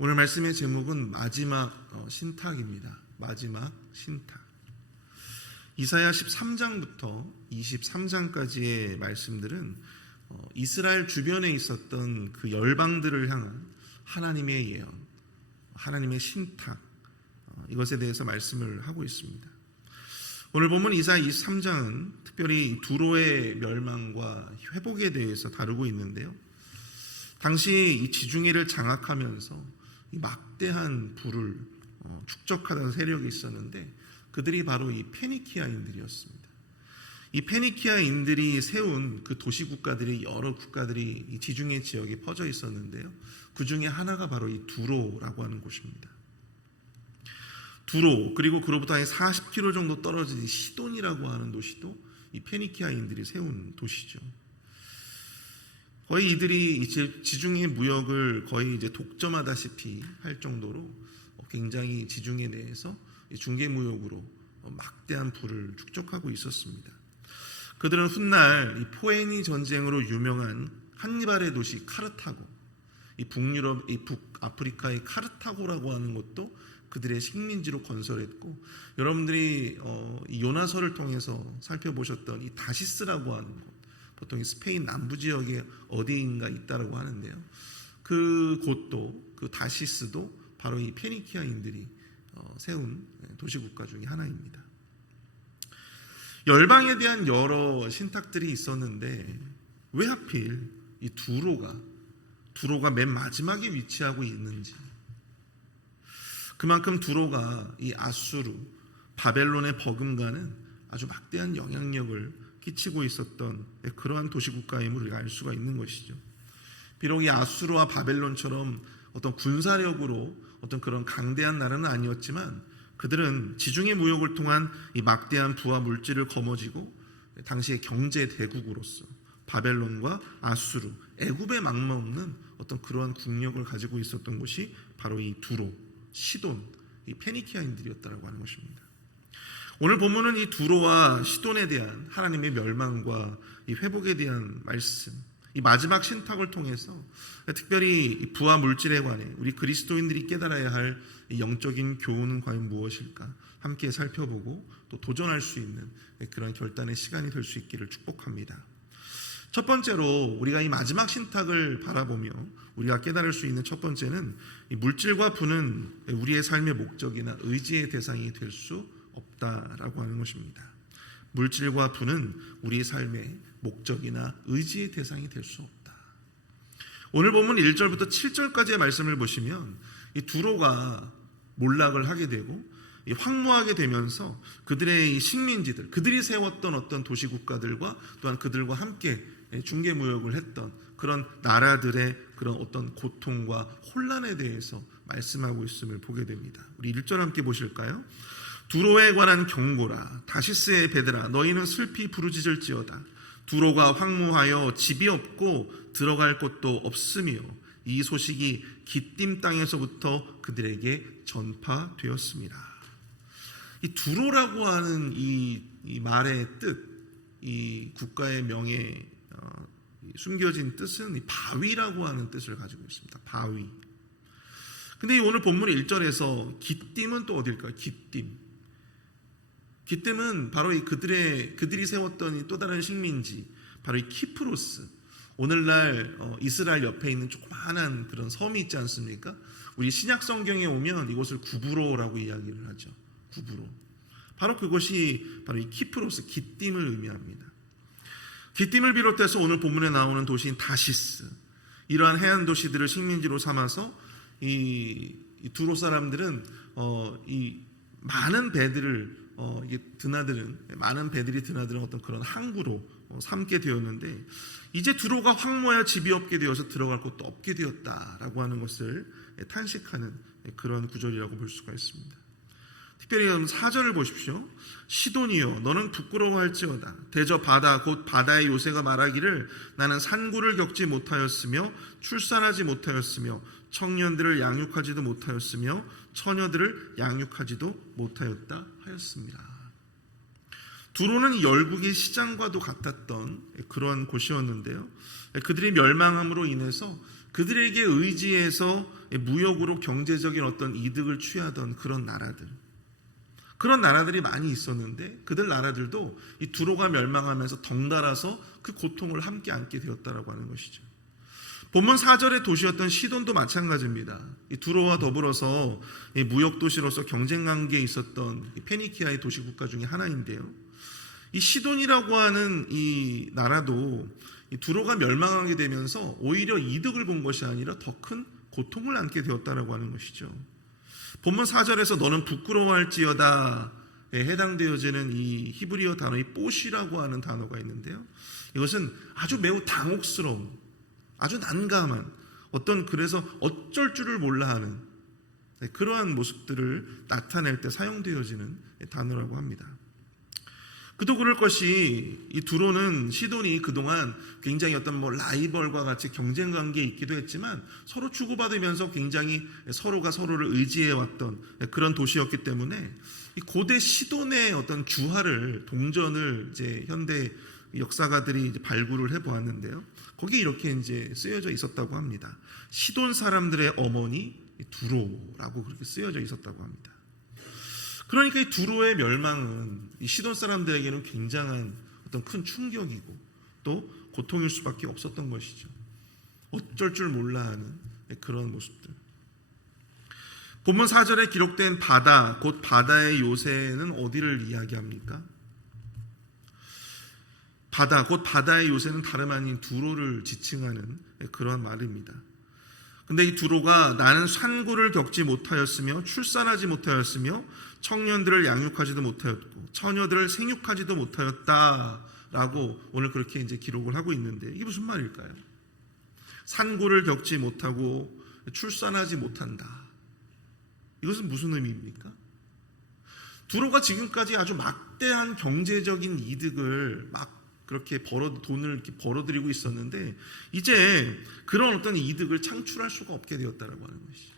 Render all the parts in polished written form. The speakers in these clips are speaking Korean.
오늘 말씀의 제목은 마지막 신탁입니다. 마지막 신탁. 이사야 13장부터 23장까지의 말씀들은 이스라엘 주변에 있었던 그 열방들을 향한 하나님의 예언, 하나님의 신탁, 이것에 대해서 말씀을 하고 있습니다. 오늘 보면 이사야 23장은 특별히 두로의 멸망과 회복에 대해서 다루고 있는데요. 당시 이 지중해를 장악하면서 이 막대한 부를 축적하던 세력이 있었는데 그들이 바로 이 페니키아인들이었습니다. 이 페니키아인들이 세운 그 도시국가들이 여러 국가들이 이 지중해 지역에 퍼져 있었는데요. 그 중에 하나가 바로 이 두로라고 하는 곳입니다. 두로, 그리고 그로부터 한 40km 정도 떨어진 시돈이라고 하는 도시도 이 페니키아인들이 세운 도시죠. 거의 이들이 지중해 무역을 거의 이제 독점하다시피 할 정도로 굉장히 지중해 내에서 중개 무역으로 막대한 부를 축적하고 있었습니다. 그들은 훗날 이 포에니 전쟁으로 유명한 한니발의 도시 카르타고, 이 북유럽, 이 북아프리카의 카르타고라고 하는 것도 그들의 식민지로 건설했고, 여러분들이 이 요나서를 통해서 살펴보셨던 이 다시스라고 하는 곳, 보통 스페인 남부 지역에 어디인가 있다라고 하는데요. 그 곳도, 그 다시스도 바로 이 페니키아인들이 세운 도시국가 중에 하나입니다. 열방에 대한 여러 신탁들이 있었는데 왜 하필 이 두로가 맨 마지막에 위치하고 있는지, 그만큼 두로가 이 아수르, 바벨론의 버금가는 아주 막대한 영향력을 끼치고 있었던 그러한 도시국가임을 우리가 알 수가 있는 것이죠. 비록 이 아수르와 바벨론처럼 어떤 군사력으로 어떤 그런 강대한 나라는 아니었지만 그들은 지중해 무역을 통한 이 막대한 부와 물질을 거머쥐고 당시의 경제 대국으로서 바벨론과 아수르, 애굽에 막막없는 어떤 그러한 국력을 가지고 있었던 곳이 바로 이 두로, 시돈, 이 페니키아인들이었다라고 하는 것입니다. 오늘 본문은 이 두로와 시돈에 대한 하나님의 멸망과 이 회복에 대한 말씀, 이 마지막 신탁을 통해서 특별히 부와 물질에 관해 우리 그리스도인들이 깨달아야 할 영적인 교훈은 과연 무엇일까 함께 살펴보고 또 도전할 수 있는 그런 결단의 시간이 될 수 있기를 축복합니다. 첫 번째로 우리가 이 마지막 신탁을 바라보며 우리가 깨달을 수 있는 첫 번째는 이 물질과 부는 우리의 삶의 목적이나 의지의 대상이 될 수 없다라고 하는 것입니다. 물질과 부는 우리의 삶의 목적이나 의지의 대상이 될 수 없다. 오늘 본문 1절부터 7절까지의 말씀을 보시면 이 두로가 몰락을 하게 되고 황무하게 되면서 그들의 이 식민지들, 그들이 세웠던 어떤 도시국가들과 또한 그들과 함께 중개무역을 했던 그런 나라들의 그런 어떤 고통과 혼란에 대해서 말씀하고 있음을 보게 됩니다. 우리 1절 함께 보실까요? 두로에 관한 경고라. 다시스의 배들아, 너희는 슬피 부르짖을지어다. 두로가 황무하여 집이 없고 들어갈 곳도 없으며 이 소식이 기띔 땅에서부터 그들에게 전파되었습니다. 이 두로라고 하는 이 말의 뜻, 이 국가의 명예, 숨겨진 뜻은 이 바위라고 하는 뜻을 가지고 있습니다. 바위. 근데 오늘 본문 1절에서 기띔은 또 어딜까요? 기띔은 바로 이 그들이 세웠던 또 다른 식민지, 바로 이 키프로스. 오늘날 이스라엘 옆에 있는 조그마한 그런 섬이 있지 않습니까? 우리 신약 성경에 오면 이곳을 구브로라고 이야기를 하죠. 구브로. 바로 그것이 바로 이 키프로스, 기띔을 의미합니다. 기띔을 비롯해서 오늘 본문에 나오는 도시인 다시스, 이러한 해안 도시들을 식민지로 삼아서 이 두로 사람들은 이 많은 배들을 많은 배들이 드나드는 어떤 그런 항구로 삼게 되었는데, 이제 두로가 황무하여 집이 없게 되어서 들어갈 곳도 없게 되었다라고 하는 것을 탄식하는 그런 구절이라고 볼 수가 있습니다. 특별히 4절을 보십시오. 시돈이여, 너는 부끄러워할지어다. 대저 바다, 곧 바다의 요새가 말하기를 나는 산구를 겪지 못하였으며 출산하지 못하였으며 청년들을 양육하지도 못하였으며 처녀들을 양육하지도 못하였다 하였습니다. 두로는 열국의 시장과도 같았던 그러한 곳이었는데요. 그들이 멸망함으로 인해서 그들에게 의지해서 무역으로 경제적인 어떤 이득을 취하던 그런 나라들이 많이 있었는데, 그들 나라들도 이 두로가 멸망하면서 덩달아서 그 고통을 함께 안게 되었다라고 하는 것이죠. 본문 4절의 도시였던 시돈도 마찬가지입니다. 이 두로와 더불어서 이 무역 도시로서 경쟁 관계에 있었던 페니키아의 도시 국가 중에 하나인데요. 이 시돈이라고 하는 이 나라도 이 두로가 멸망하게 되면서 오히려 이득을 본 것이 아니라 더 큰 고통을 안게 되었다라고 하는 것이죠. 본문 4절에서 너는 부끄러워할지어다에 해당되어지는 이 히브리어 단어, 이 뽀시라고 하는 단어가 있는데요. 이것은 아주 매우 당혹스러운, 아주 난감한, 그래서 어쩔 줄을 몰라 하는 그러한 모습들을 나타낼 때 사용되어지는 단어라고 합니다. 그도 그럴 것이 이 두로는 시돈이 그동안 굉장히 어떤 라이벌과 같이 경쟁 관계에 있기도 했지만 서로 주고받으면서 굉장히 서로가 서로를 의지해 왔던 그런 도시였기 때문에 이 고대 시돈의 어떤 주화를, 동전을 이제 현대 역사가들이 이제 발굴을 해 보았는데요. 거기에 이렇게 이제 쓰여져 있었다고 합니다. 시돈 사람들의 어머니 두로라고 그렇게 쓰여져 있었다고 합니다. 그러니까 이 두로의 멸망은 이 시돈 사람들에게는 굉장한 어떤 큰 충격이고 또 고통일 수밖에 없었던 것이죠. 어쩔 줄 몰라 하는 그런 모습들. 본문 4절에 기록된 바다, 곧 바다의 요새는 어디를 이야기합니까? 바다, 곧 바다의 요새는 다름 아닌 두로를 지칭하는 그러한 말입니다. 근데 이 두로가 나는 산고를 겪지 못하였으며 출산하지 못하였으며 청년들을 양육하지도 못하였고 처녀들을 생육하지도 못하였다라고 오늘 그렇게 이제 기록을 하고 있는데, 이게 무슨 말일까요? 산고를 겪지 못하고 출산하지 못한다. 이것은 무슨 의미입니까? 두로가 지금까지 아주 막대한 경제적인 이득을 그렇게 돈을 이렇게 벌어들이고 있었는데, 이제 그런 어떤 이득을 창출할 수가 없게 되었다라고 하는 것이,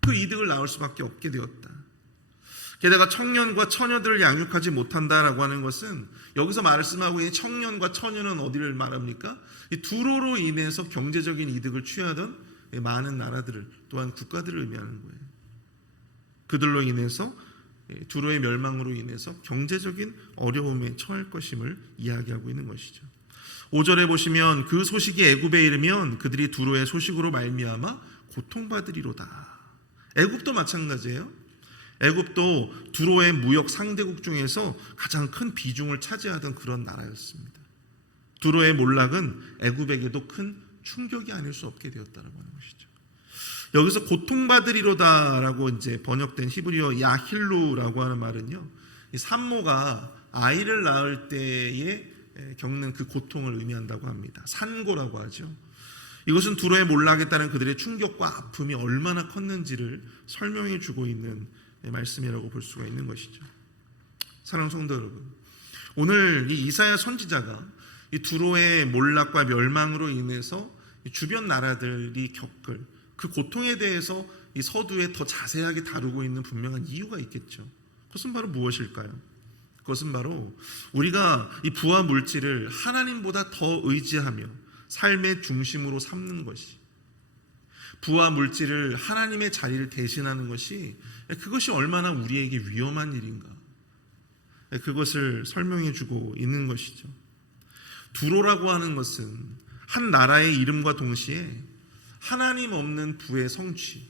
그 이득을 낳을 수밖에 없게 되었다. 게다가 청년과 처녀들을 양육하지 못한다라고 하는 것은, 여기서 말씀하고 있는 청년과 처녀는 어디를 말합니까? 이 두로로 인해서 경제적인 이득을 취하던 많은 나라들을, 또한 국가들을 의미하는 거예요. 그들로 인해서, 두로의 멸망으로 인해서 경제적인 어려움에 처할 것임을 이야기하고 있는 것이죠. 5절에 보시면 그 소식이 애굽에 이르면 그들이 두로의 소식으로 말미암아 고통받으리로다. 애굽도 마찬가지예요. 애굽도 두로의 무역 상대국 중에서 가장 큰 비중을 차지하던 그런 나라였습니다. 두로의 몰락은 애굽에게도 큰 충격이 아닐 수 없게 되었다라고 하는 것이죠. 여기서 고통받으리로다라고 이제 번역된 히브리어 야힐루라고 하는 말은요, 이 산모가 아이를 낳을 때에 겪는 그 고통을 의미한다고 합니다. 산고라고 하죠. 이것은 두로의 몰락에 따른 그들의 충격과 아픔이 얼마나 컸는지를 설명해 주고 있는 말씀이라고 볼 수가 있는 것이죠. 사랑하는 성도 여러분, 오늘 이 이사야 선지자가 이 두로의 몰락과 멸망으로 인해서 주변 나라들이 겪을 그 고통에 대해서 이 서두에 더 자세하게 다루고 있는 분명한 이유가 있겠죠. 그것은 바로 무엇일까요? 그것은 바로 우리가 이 부와 물질을 하나님보다 더 의지하며 삶의 중심으로 삼는 것이, 부와 물질을 하나님의 자리를 대신하는 것이, 그것이 얼마나 우리에게 위험한 일인가, 그것을 설명해 주고 있는 것이죠. 두로라고 하는 것은 한 나라의 이름과 동시에 하나님 없는 부의 성취,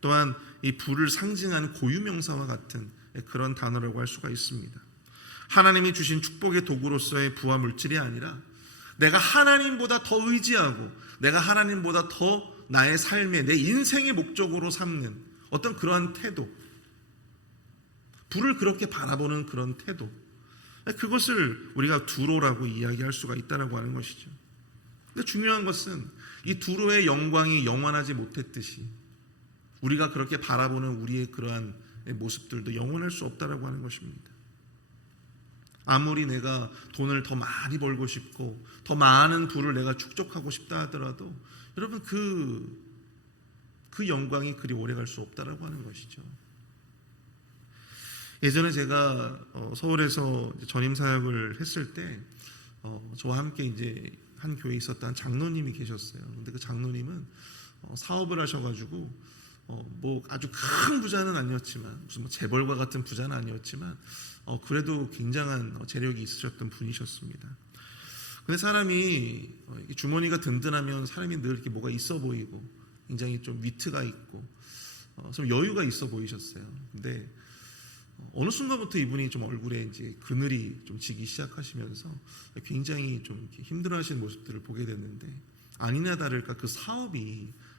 또한 이 부를 상징하는 고유명사와 같은 그런 단어라고 할 수가 있습니다. 하나님이 주신 축복의 도구로서의 부와 물질이 아니라 내가 하나님보다 더 의지하고 내가 하나님보다 더 나의 삶의, 내 인생의 목적으로 삼는 어떤 그러한 태도, 부를 그렇게 바라보는 그런 태도, 그것을 우리가 두로라고 이야기할 수가 있다고 하는 것이죠. 근데 중요한 것은 이 두로의 영광이 영원하지 못했듯이 우리가 그렇게 바라보는 우리의 그러한 모습들도 영원할 수 없다라고 하는 것입니다. 아무리 내가 돈을 더 많이 벌고 싶고 더 많은 부를 내가 축적하고 싶다 하더라도 여러분 그 영광이 그리 오래 갈 수 없다라고 하는 것이죠. 예전에 제가 서울에서 전임 사역을 했을 때 저와 함께 이제 한 교회에 있었던 장로님이 계셨어요. 근데 그 장로님은 사업을 하셔가지고 뭐 아주 큰 부자는 아니었지만 무슨 뭐 재벌과 같은 부자는 아니었지만 그래도 굉장한 재력이 있으셨던 분이셨습니다. 근데 사람이 주머니가 든든하면 사람이 늘 이렇게 뭐가 있어 보이고 굉장히 좀 위트가 있고 좀 여유가 있어 보이셨어요. 근데 어느 순간부터 이분이 좀 얼굴에 이제 그늘이 좀 지기 시작하시면서 굉장히 좀 이렇게 힘들어하시는 모습들을 보게 됐는데 아니나 다를까 그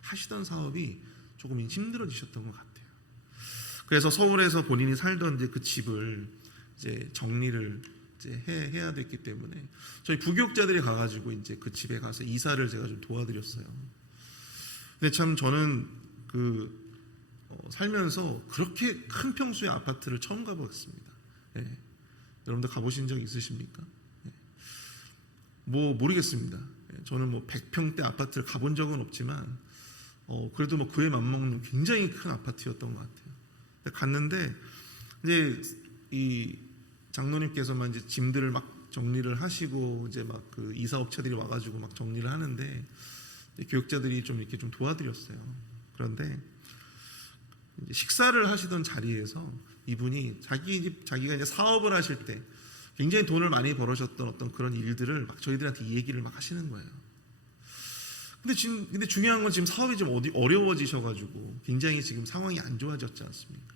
하시던 사업이 조금 힘들어지셨던 것 같아요. 그래서 서울에서 본인이 살던 이제 그 집을 이제 정리를 이제 해야 됐기 때문에 저희 부교육자들이 가가지고 이제 그 집에 가서 이사를 제가 좀 도와드렸어요. 근데 참 저는 살면서 그렇게 큰 평수의 아파트를 처음 가봤습니다. 예. 여러분들 가보신 적 있으십니까? 예. 뭐 모르겠습니다. 예. 저는 뭐 100평대 아파트를 가본 적은 없지만 그래도 뭐 그에 맞먹는 굉장히 큰 아파트였던 것 같아요. 갔는데 이제 이 장로님께서만 이제 짐들을 막 정리를 하시고 이제 막 그 이사업체들이 와가지고 막 정리를 하는데 교육자들이 좀 이렇게 좀 도와드렸어요. 그런데 이제 식사를 하시던 자리에서 이분이 자기가 이제 사업을 하실 때 굉장히 돈을 많이 벌으셨던 어떤 그런 일들을 막 저희들한테 이 얘기를 막 하시는 거예요. 근데 중요한 건 지금 사업이 좀 어려워지셔가지고 굉장히 지금 상황이 안 좋아졌지 않습니까?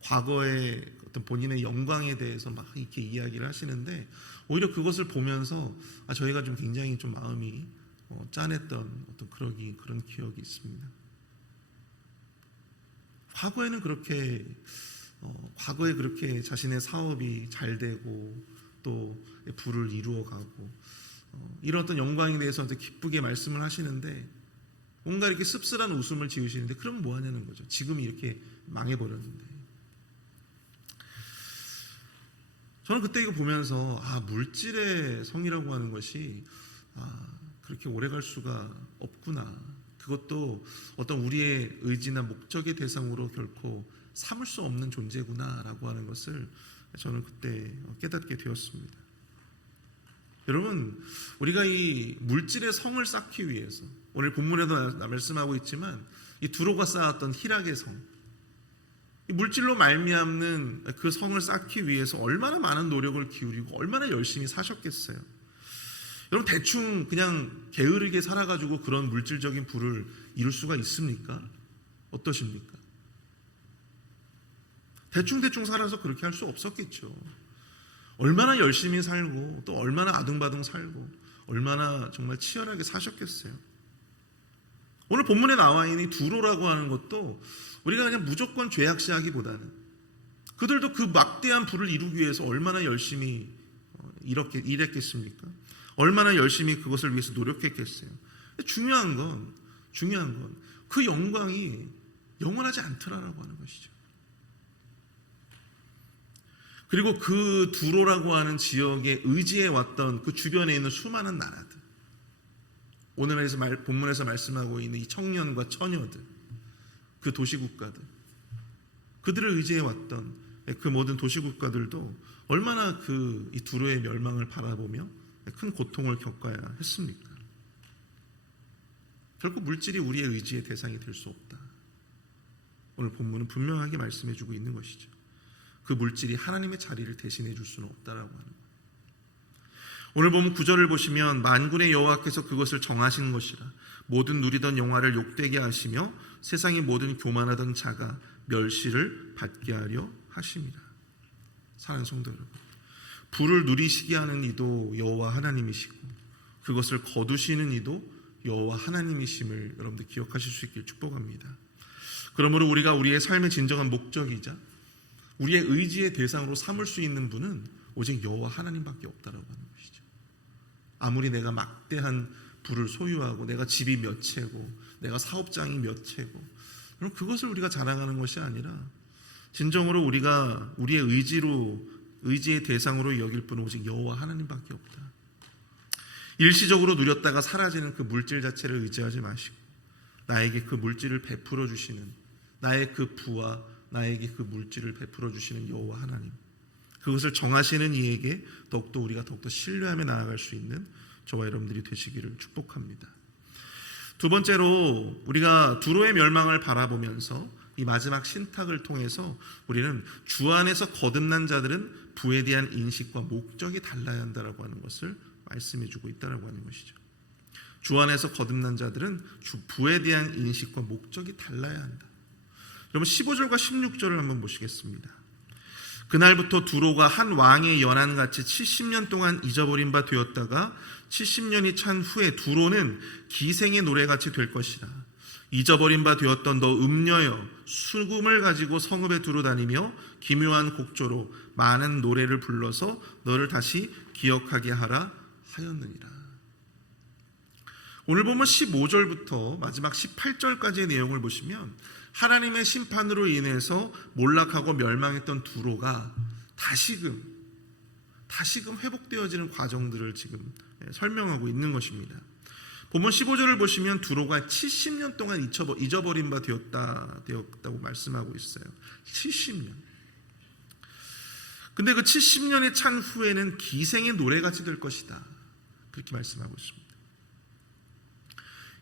과거의 어떤 본인의 영광에 대해서 막 이렇게 이야기를 하시는데 오히려 그것을 보면서 저희가 좀 굉장히 좀 마음이 짠했던 어떤 그런 기억이 있습니다. 과거에 그렇게 자신의 사업이 잘 되고 또 부를 이루어가고 이런 어떤 영광에 대해서 기쁘게 말씀을 하시는데 뭔가 이렇게 씁쓸한 웃음을 지으시는데 그럼 뭐 하냐는 거죠. 지금 이렇게 망해버렸는데. 저는 그때 이거 보면서 물질의 성이라고 하는 것이 그렇게 오래 갈 수가 없구나. 그것도 어떤 우리의 의지나 목적의 대상으로 결코 삼을 수 없는 존재구나라고 하는 것을 저는 그때 깨닫게 되었습니다. 여러분, 우리가 이 물질의 성을 쌓기 위해서 오늘 본문에도 말씀하고 있지만 이 두로가 쌓았던 희락의 성, 이 물질로 말미암는 그 성을 쌓기 위해서 얼마나 많은 노력을 기울이고 얼마나 열심히 사셨겠어요. 여러분, 대충 그냥 게으르게 살아가지고 그런 물질적인 부를 이룰 수가 있습니까? 어떠십니까? 대충 살아서 그렇게 할 수 없었겠죠. 얼마나 열심히 살고 또 얼마나 아등바등 살고 얼마나 정말 치열하게 사셨겠어요. 오늘 본문에 나와 있는 이 두로라고 하는 것도 우리가 그냥 무조건 죄악시하기보다는 그들도 그 막대한 부를 이루기 위해서 얼마나 열심히 일했겠습니까? 얼마나 열심히 그것을 위해서 노력했겠어요. 중요한 건 그 영광이 영원하지 않더라라고 하는 것이죠. 그리고 그 두로라고 하는 지역에 의지해 왔던 그 주변에 있는 수많은 나라들, 오늘에서 본문에서 말씀하고 있는 이 청년과 처녀들, 그 도시국가들, 그들을 의지해 왔던 그 모든 도시국가들도 얼마나 이 두로의 멸망을 바라보며 큰 고통을 겪어야 했습니까? 결국 물질이 우리의 의지의 대상이 될 수 없다. 오늘 본문은 분명하게 말씀해주고 있는 것이죠. 그 물질이 하나님의 자리를 대신해 줄 수는 없다라고 하는 거예요. 오늘 보면 9절을 보시면 만군의 여호와께서 그것을 정하신 것이라 모든 누리던 영화를 욕되게 하시며 세상의 모든 교만하던 자가 멸시를 받게 하려 하심이라. 사랑하는 성도 여러분, 부를 누리시게 하는 이도 여호와 하나님이시고 그것을 거두시는 이도 여호와 하나님이심을 여러분들 기억하실 수 있길 축복합니다. 그러므로 우리가 우리의 삶의 진정한 목적이자 우리의 의지의 대상으로 삼을 수 있는 분은 오직 여호와 하나님밖에 없다라고 하는 것이죠. 아무리 내가 막대한 부를 소유하고 내가 집이 몇 채고 내가 사업장이 몇 채고 그럼 그것을 우리가 자랑하는 것이 아니라 진정으로 우리가 우리의 의지의 대상으로 여길 분은 오직 여호와 하나님밖에 없다. 일시적으로 누렸다가 사라지는 그 물질 자체를 의지하지 마시고 나에게 그 물질을 베풀어 주시는 나의 그 부와 나에게 그 물질을 베풀어 주시는 여호와 하나님, 그것을 정하시는 이에게 우리가 더욱더 신뢰하며 나아갈 수 있는 저와 여러분들이 되시기를 축복합니다. 두 번째로 우리가 두로의 멸망을 바라보면서 이 마지막 신탁을 통해서 우리는 주 안에서 거듭난 자들은 부에 대한 인식과 목적이 달라야 한다라고 하는 것을 말씀해 주고 있다라고 하는 것이죠. 주 안에서 거듭난 자들은 부에 대한 인식과 목적이 달라야 한다. 여러분 15절과 16절을 한번 보시겠습니다. 그날부터 두로가 한 왕의 연한같이 70년 동안 잊어버린 바 되었다가 70년이 찬 후에 두로는 기생의 노래같이 될 것이라. 잊어버린 바 되었던 너 음녀여, 수금을 가지고 성읍에 두루 다니며 기묘한 곡조로 많은 노래를 불러서 너를 다시 기억하게 하라 하였느니라. 오늘 보면 15절부터 마지막 18절까지의 내용을 보시면 하나님의 심판으로 인해서 몰락하고 멸망했던 두로가 다시금 회복되어지는 과정들을 지금 설명하고 있는 것입니다. 보면 15절을 보시면 두로가 70년 동안 잊어버린 바 되었다고 말씀하고 있어요. 70년. 근데 그 70년이 찬 후에는 기생의 노래같이 될 것이다. 그렇게 말씀하고 있습니다.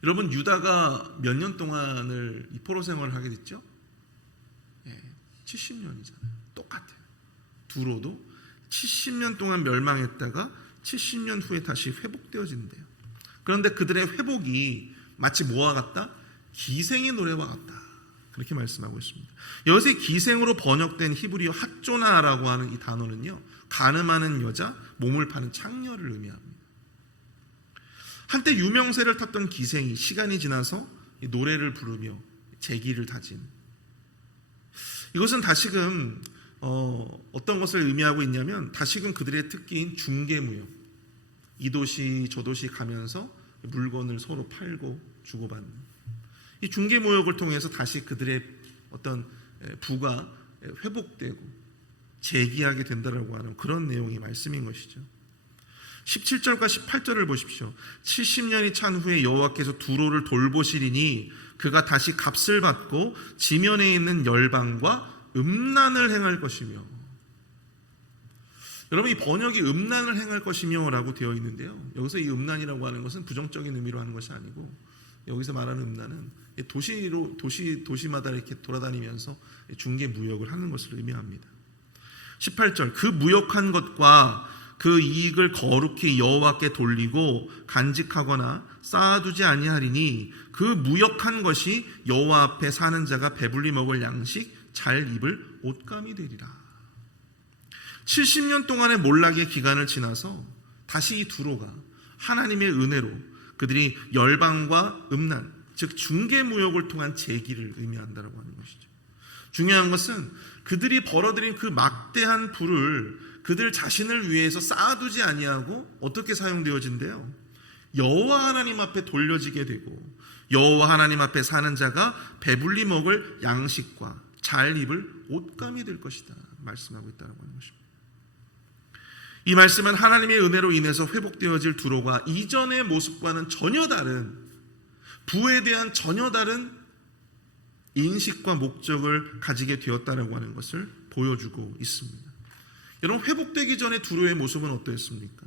여러분 유다가 몇 년 동안을 이 포로 생활을 하게 됐죠? 70년이잖아요. 똑같아요. 두로도 70년 동안 멸망했다가 70년 후에 다시 회복되어진대요. 그런데 그들의 회복이 마치 뭐와 같다? 기생의 노래와 같다. 그렇게 말씀하고 있습니다. 여기서 기생으로 번역된 히브리어 핫조나라고 하는 이 단어는요, 간음하는 여자, 몸을 파는 창녀를 의미합니다. 한때 유명세를 탔던 기생이 시간이 지나서 노래를 부르며 재기를 다진, 이것은 다시금 어떤 것을 의미하고 있냐면 다시금 그들의 특기인 중개무역, 이 도시 저 도시 가면서 물건을 서로 팔고 주고받는 이 중개무역을 통해서 다시 그들의 어떤 부가 회복되고 재기하게 된다라고 하는 그런 내용의 말씀인 것이죠. 17절과 18절을 보십시오. 70년이 찬 후에 여호와께서 두로를 돌보시리니 그가 다시 값을 받고 지면에 있는 열방과 음란을 행할 것이며. 여러분 이 번역이 음란을 행할 것이며 라고 되어 있는데요, 여기서 이 음란이라고 하는 것은 부정적인 의미로 하는 것이 아니고 여기서 말하는 음란은 도시마다 이렇게 돌아다니면서 중개 무역을 하는 것을 의미합니다. 18절 그 무역한 것과 그 이익을 거룩히 여호와께 돌리고 간직하거나 쌓아두지 아니하리니 그 무역한 것이 여호와 앞에 사는 자가 배불리 먹을 양식 잘 입을 옷감이 되리라. 70년 동안의 몰락의 기간을 지나서 다시 이 두로가 하나님의 은혜로 그들이 열방과 음란, 즉 중개무역을 통한 재기를 의미한다고 하는 것이죠. 중요한 것은 그들이 벌어들인 그 막대한 부를 그들 자신을 위해서 쌓아두지 아니하고 어떻게 사용되어진대요? 여호와 하나님 앞에 돌려지게 되고 여호와 하나님 앞에 사는 자가 배불리 먹을 양식과 잘 입을 옷감이 될 것이다 말씀하고 있다고 하는 것입니다. 이 말씀은 하나님의 은혜로 인해서 회복되어질 두로가 이전의 모습과는 전혀 다른, 부에 대한 전혀 다른 인식과 목적을 가지게 되었다라고 하는 것을 보여주고 있습니다. 여러분 회복되기 전에 두로의 모습은 어떠했습니까?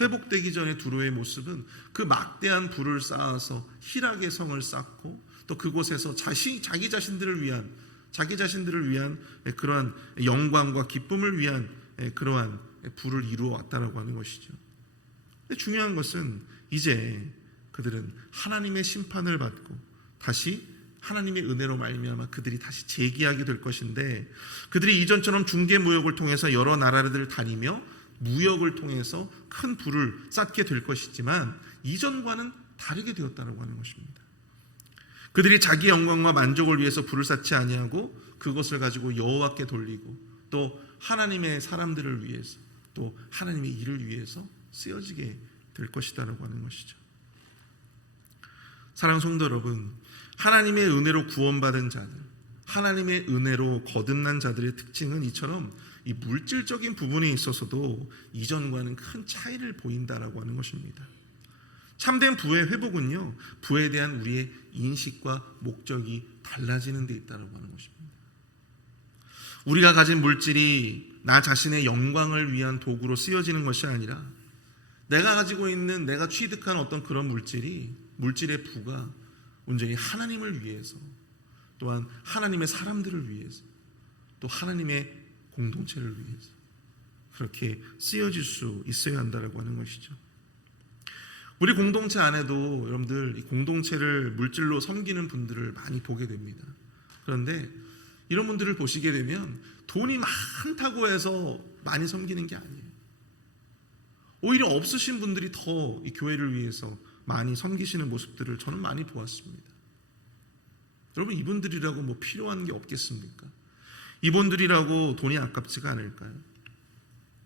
회복되기 전에 두로의 모습은 그 막대한 부를 쌓아서 희락의 성을 쌓고 또 그곳에서 자기 자신들을 위한 그러한 영광과 기쁨을 위한 그러한 부를 이루어 왔다라고 하는 것이죠. 근데 중요한 것은 이제 그들은 하나님의 심판을 받고 다시 하나님의 은혜로 말미암아 그들이 다시 재기하게 될 것인데, 그들이 이전처럼 중개무역을 통해서 여러 나라들을 다니며 무역을 통해서 큰 부를 쌓게 될 것이지만 이전과는 다르게 되었다고 하는 것입니다. 그들이 자기 영광과 만족을 위해서 부를 쌓지 아니하고 그것을 가지고 여호와께 돌리고 또 하나님의 사람들을 위해서 또 하나님의 일을 위해서 쓰여지게 될 것이다라고 하는 것이죠. 사랑하는 성도 여러분, 하나님의 은혜로 구원받은 자들, 하나님의 은혜로 거듭난 자들의 특징은 이처럼 이 물질적인 부분에 있어서도 이전과는 큰 차이를 보인다라고 하는 것입니다. 참된 부의 회복은요, 부에 대한 우리의 인식과 목적이 달라지는 데 있다라고 하는 것입니다. 우리가 가진 물질이 나 자신의 영광을 위한 도구로 쓰여지는 것이 아니라 내가 가지고 있는 내가 취득한 어떤 그런 물질의 부가 온전히 하나님을 위해서, 또한 하나님의 사람들을 위해서, 또 하나님의 공동체를 위해서 그렇게 쓰여질 수 있어야 한다라고 하는 것이죠. 우리 공동체 안에도 여러분들 이 공동체를 물질로 섬기는 분들을 많이 보게 됩니다. 그런데 이런 분들을 보시게 되면 돈이 많다고 해서 많이 섬기는 게 아니에요. 오히려 없으신 분들이 더 이 교회를 위해서 많이 섬기시는 모습들을 저는 많이 보았습니다. 여러분, 이분들이라고 뭐 필요한 게 없겠습니까? 이분들이라고 돈이 아깝지가 않을까요?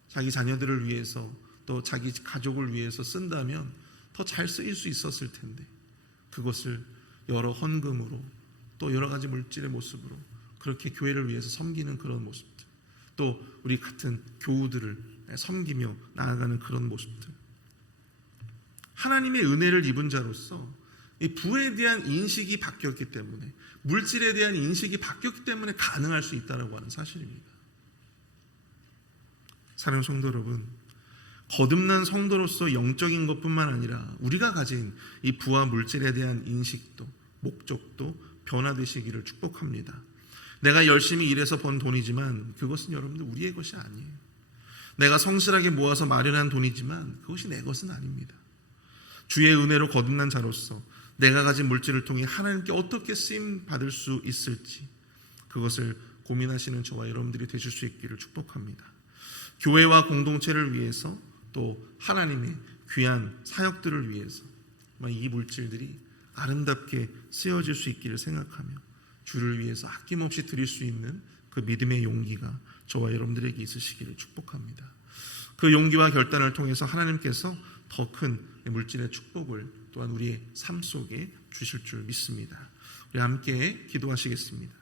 자기 자녀들을 위해서 또 자기 가족을 위해서 쓴다면 더 잘 쓰일 수 있었을 텐데, 그것을 여러 헌금으로 또 여러 가지 물질의 모습으로 그렇게 교회를 위해서 섬기는 그런 모습들, 또 우리 같은 교우들을 섬기며 나아가는 그런 모습들, 하나님의 은혜를 입은 자로서 이 부에 대한 인식이 바뀌었기 때문에, 물질에 대한 인식이 바뀌었기 때문에 가능할 수 있다고 하는 사실입니다. 사랑하는 성도 여러분, 거듭난 성도로서 영적인 것뿐만 아니라 우리가 가진 이 부와 물질에 대한 인식도 목적도 변화되시기를 축복합니다. 내가 열심히 일해서 번 돈이지만 그것은 여러분들 우리의 것이 아니에요. 내가 성실하게 모아서 마련한 돈이지만 그것이 내 것은 아닙니다. 주의 은혜로 거듭난 자로서 내가 가진 물질을 통해 하나님께 어떻게 쓰임 받을 수 있을지, 그것을 고민하시는 저와 여러분들이 되실 수 있기를 축복합니다. 교회와 공동체를 위해서, 또 하나님의 귀한 사역들을 위해서 이 물질들이 아름답게 쓰여질 수 있기를 생각하며 주를 위해서 아낌없이 드릴 수 있는 그 믿음의 용기가 저와 여러분들에게 있으시기를 축복합니다. 그 용기와 결단을 통해서 하나님께서 더 큰 물질의 축복을 또한 우리의 삶 속에 주실 줄 믿습니다. 우리 함께 기도하시겠습니다.